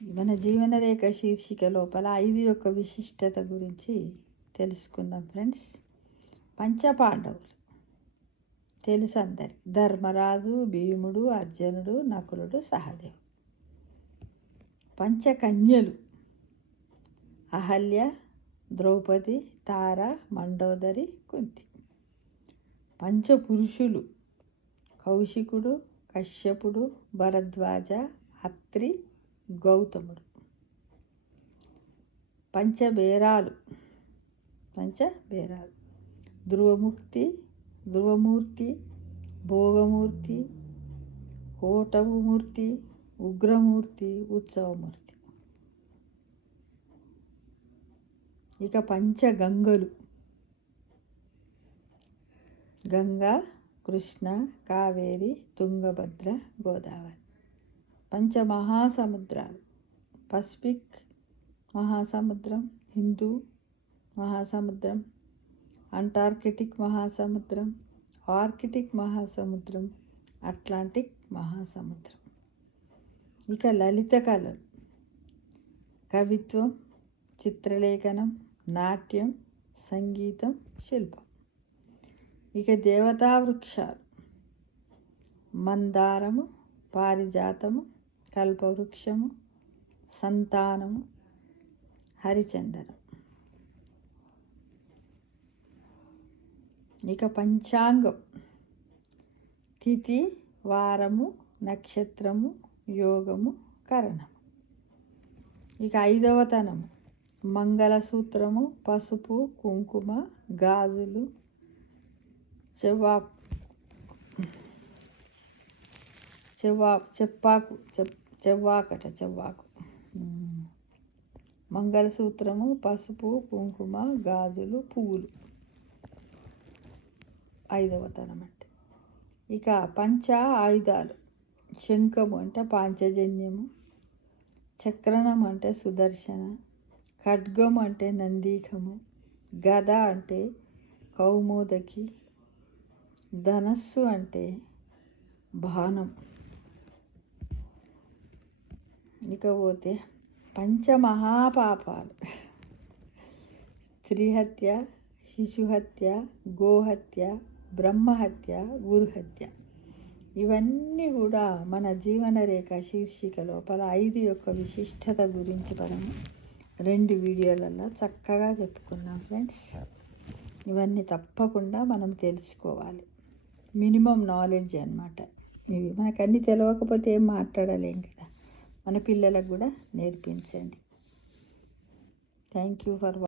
మన జీవనరేఖ శీర్షిక లోపల 5 యొక్క విశిష్టత గురించి తెలుసుకుందాం ఫ్రెండ్స్. పంచపాండవులు తెలుసు అందరి. ధర్మరాజు, భీముడు, అర్జునుడు, నకులుడు, సహదేవుడు. పంచకన్యలు అహల్య, ద్రౌపది, తార, మండోదరి, కుంతి. పంచపురుషులు కౌశికుడు, కశ్యపుడు, భరద్వాజ, అత్రి, గౌతముడు. పంచబేరాలు ధ్రువమూర్తి, భోగమూర్తి, కోటమూర్తి, ఉగ్రమూర్తి, ఉత్సవమూర్తి. ఇక పంచగంగలు గంగా, కృష్ణ, కావేరి, తుంగభద్ర, గోదావరి. పంచమహాసముద్రాలు పసిఫిక్ మహాసముద్రం, హిందూ మహాసముద్రం, అంటార్కిటిక్ మహాసముద్రం, ఆర్కిటిక్ మహాసముద్రం, అట్లాంటిక్ మహాసముద్రం. ఇక లలిత కళలు కవిత్వం, చిత్రలేఖనం, నాట్యం, సంగీతం, శిల్పం. ఇక దేవతా వృక్షాలు మందారము, పారిజాతము, కల్పవృక్షము, సంతానము, హరిచందనం. ఇక పంచాంగం తిథి, వారము, నక్షత్రము, యోగము, కరణము. ఇక 5వ తనము మంగళసూత్రము, పసుపు, కుంకుమ, గాజులు, చెవ్వాకు. మంగళసూత్రము, పసుపు, కుంకుమ, గాజులు, పువ్వులు 5వ తనం అంటే. ఇక పంచ ఆయుధాలు శంఖము అంటే పాంచజన్యము, చక్రణం అంటే సుదర్శన, ఖడ్గం అంటే నందీఖము, గద అంటే కౌమోదకి, ధనస్సు అంటే బాణం. ఇక పోతే పంచమహాపాపాలు స్త్రీహత్య, శిశుహత్య, గోహత్య, బ్రహ్మహత్య, గురుహత్య. ఇవన్నీ కూడా మన జీవనరేఖ శీర్షిక లోపల 5 యొక్క విశిష్టత గురించి మనము 2 వీడియోలలో చక్కగా చెప్పుకున్నాం ఫ్రెండ్స్. ఇవన్నీ తప్పకుండా మనం తెలుసుకోవాలి. మినిమం నాలెడ్జ్ అన్నమాట ఇవి. మనకు అన్నీ తెలియకపోతే ఏం మాట్లాడలేం కదా. మన పిల్లలకు కూడా నేర్పించండి. Thank you for